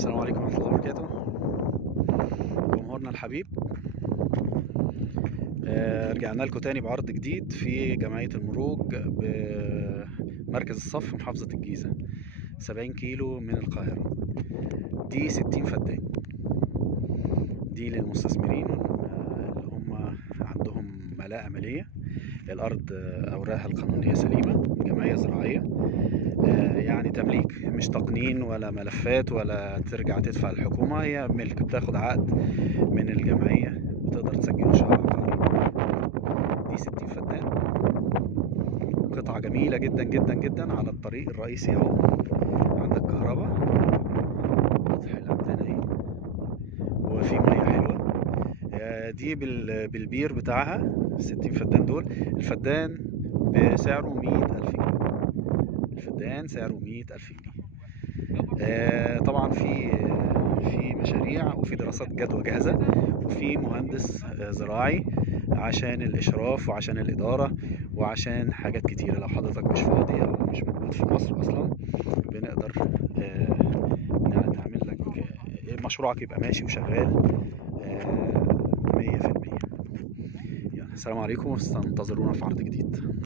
السلام عليكم ورحمة الله وبركاته. جمهورنا الحبيب، رجعنا لكم تاني بعرض جديد في جمعية المروج بمركز الصف في محافظة الجيزة، 70 كيلو من القاهرة. دي 60 فدان، دي للمستثمرين اللي هم عندهم ملاءة مالية. الأرض أوراقها القانونية سليمة، جمعية زراعية، يعني تمليك، مش تقنين ولا ملفات ولا ترجع تدفع الحكومة، هي ملك، بتاخد عقد من الجمعية وتقدر تسجله شهر عقاري. دي 60 فدان، قطعة جميلة جدا جدا جدا على الطريق الرئيسي اهو. عندك كهرباء، واضح الأنتنة اهي، وفي مية حلوة. دي بالبير بتاعها. 60 فدان دول الفدان بسعره 100,000 جنيه. الفدان سعره 100,000 جنيه. طبعا في مشاريع وفي دراسات جدوى جاهزة، وفي مهندس زراعي عشان الإشراف وعشان الإدارة وعشان حاجات كتيرة. لو حضرتك مش فاضي أو مش موجود في مصر أصلا، بنقدر نعمل لك مشروعك يبقى ماشي وشغال 100%. السلام عليكم، انتظرونا في عرض جديد.